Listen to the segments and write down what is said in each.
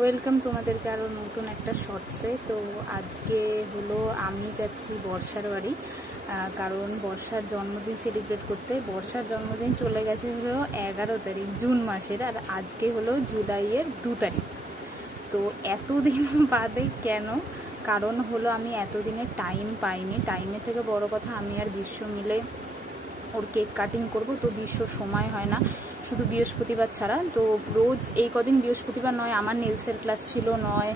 Welcome তোমাদেরকে আরও নতুন একটা শর্টসে। তো আজকে হলো আমি যাচ্ছি বর্ষার বাড়ি, কারণ বর্ষার জন্মদিন সেলিব্রেট করতে। বর্ষার জন্মদিন চলে গেছে হলো 11 তারিখ জুন মাসের, আর আজকে হলো জুলাইয়ের 2 তারিখ। তো এতদিন বাদে কেন? কারণ হলো আমি এতদিনে টাইম পাইনি। টাইমের থেকে বড় কথা, আমি আর বিশ্ব মিলে ওর কেক কাটিং করব, তো বিশ্ব সময় হয় না, শুধু বৃহস্পতিবার ছাড়া। তো রোজ এই কদিন বৃহস্পতিবার নয় আমার নেলসের ক্লাস ছিল, নয়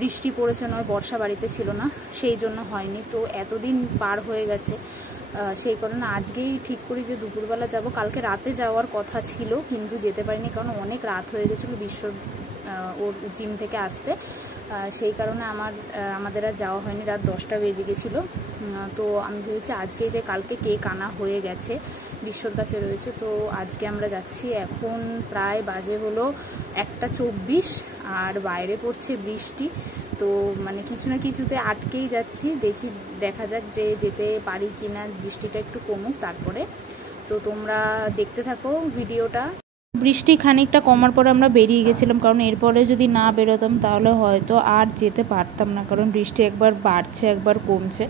বৃষ্টি পড়েছে, নয় বর্ষা বাড়িতে ছিল না, সেই জন্য হয়নি। তো এতদিন পার হয়ে গেছে, সেই কারণে আজকেই ঠিক করি যে দুপুরবেলা যাব। কালকে রাতে যাওয়ার কথা ছিল কিন্তু যেতে পারিনি, কারণ অনেক রাত হয়ে গেছিলো বিশ্ব ওর জিম থেকে আসতে। সেই কারণে আমাদের আর যাওয়া হয়নি, রাত 10টা বেজে গেছিলো। তো আমি ভেবেছি আজকেই যে কালকে কেক আনা হয়ে গেছে, বিশ্বর কাছে রয়েছে। তো আজকে আমরা যাচ্ছি। এখন প্রায় বাজে হলো 1:24 আর বাইরে পড়ছে বৃষ্টি। তো মানে কিছু না কিছুতে আটকেই যাচ্ছি, দেখা যাক যে যেতে পারি কিনা, বৃষ্টিটা একটু কমুক তারপরে। তো তোমরা দেখতে থাকো ভিডিওটা। বৃষ্টি খানিকটা কমার পরে আমরা বেরিয়ে গেছিলাম, কারণ এরপরে যদি না বেরোতাম তাহলে হয়তো আর যেতে পারতাম না, কারণ বৃষ্টি একবার বাড়ছে একবার কমছে।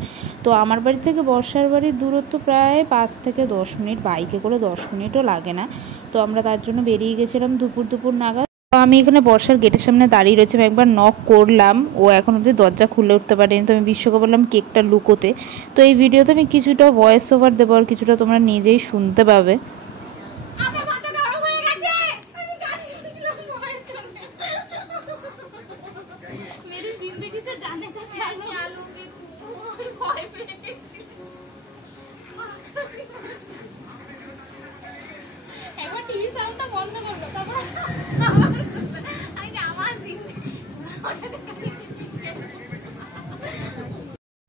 তো আমার বাড়ি থেকে বর্ষার বাড়ির দূরত্ব প্রায় 5 থেকে 10 মিনিট, বাইকে করে 10 মিনিটও লাগে না। তো আমরা তার জন্য বেরিয়ে গেছিলাম দুপুর নাগাদ। আমি এখানে বর্ষার গেটের সামনে দাঁড়িয়ে রয়েছি, আমি একবার নক করলাম, ও এখন অবধি দরজা খুলে উঠতে পারেনি। তো আমি বিশ্বকে বললাম কেকটা লুকোতে। তো এই ভিডিওতে আমি কিছুটা ভয়েস ওভার দেবো, আর কিছুটা তোমরা নিজেই শুনতে পাবে।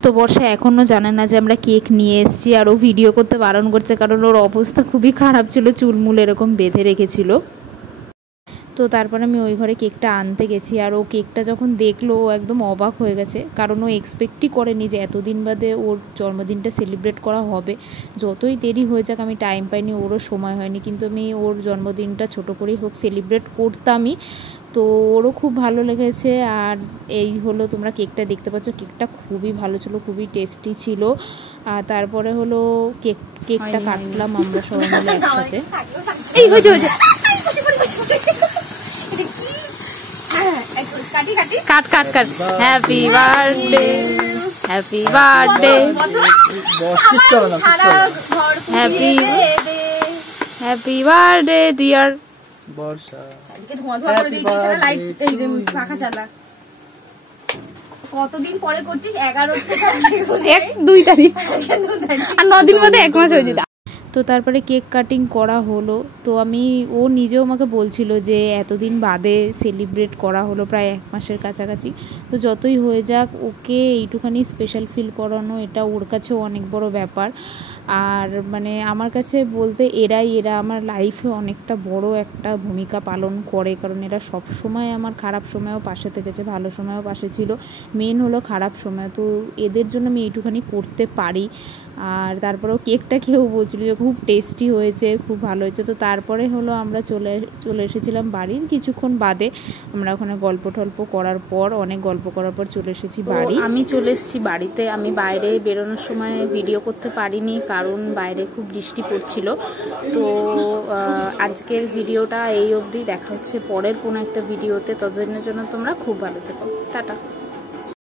তো বর্ষা এখনও জানে না যে আমরা কেক নিয়ে এসেছি, আর ও ভিডিও করতে বারণ করছে, কারণ ওর অবস্থা খুবই খারাপ ছিল, চুলমুল এরকম বেঁধে রেখেছিল। তো তারপর আমি ওই ঘরে কেকটা আনতে গেছি, আর ও কেকটা যখন দেখলো ও একদম অবাক হয়ে গেছে, কারণ ও এক্সপেক্টই করেনি যে এতদিন বাদে ওর জন্মদিনটা সেলিব্রেট করা হবে। যতই দেরি হয়ে যাক, আমি টাইম পাইনি, ওরও সময় হয়নি, কিন্তু আমি ওর জন্মদিনটা ছোটো করেই হোক সেলিব্রেট করতামই। তো ওরও খুব ভালো লেগেছে। আর এই হলো তোমরা কেকটা দেখতে পাচ্ছ, কেকটা খুবই ভালো ছিল, খুবই টেস্টি ছিল। আর তারপরে হলো কেকটা কাটলাম আমরা সবাই মিলে একসাথে। এই হয়েছে cut happy birthday, happy birthday, happy birthday dear Barsha. কতদিন পরে করছিস? 11 2 তারিখ আর 9 দিন বাদে 1 মাস হয়ে যেত। তো তারপরে কেক কাটিং করা হলো। তো ও নিজেও আমাকে বলছিল যে এতদিন বাদে সেলিব্রেট করা হলো, প্রায় 1 মাসের কাছাকাছি। তো যতই হয়ে যাক, ওকে এইটুখানি স্পেশাল ফিল করানো, এটা ওর কাছেও অনেক বড় ব্যাপার। আর মানে আমার কাছে বলতে এরা আমার লাইফে অনেকটা বড় একটা ভূমিকা পালন করে, কারণ এরা সব সময় আমার খারাপ সময়েও পাশে থেকেছে, ভালো সময়েও পাশে ছিল, মেন হলো খারাপ সময়। তো এদের জন্য আমি এইটুখানি করতে পারি। আর তারপরেও কেকটা খেয়েও বলছিল যে খুব টেস্টি হয়েছে, খুব ভালো হয়েছে। তো তারপরে হলো আমরা চলে এসেছিলাম বাড়ির কিছুক্ষণ বাদে। আমরা ওখানে গল্প করার পর, অনেক গল্প করার পর চলে এসেছি বাড়ি। আমি চলে এসেছি বাড়িতে। আমি বাইরে বেরোনোর সময় ভিডিও করতে পারিনি, কারণ বাইরে খুব বৃষ্টি পড়ছিল। তো আজকের ভিডিওটা এই অবধি, দেখা হচ্ছে পরের কোনো একটা ভিডিওতে। ততদিনের জন্য তোমরা খুব ভালো থেকো, টাটা।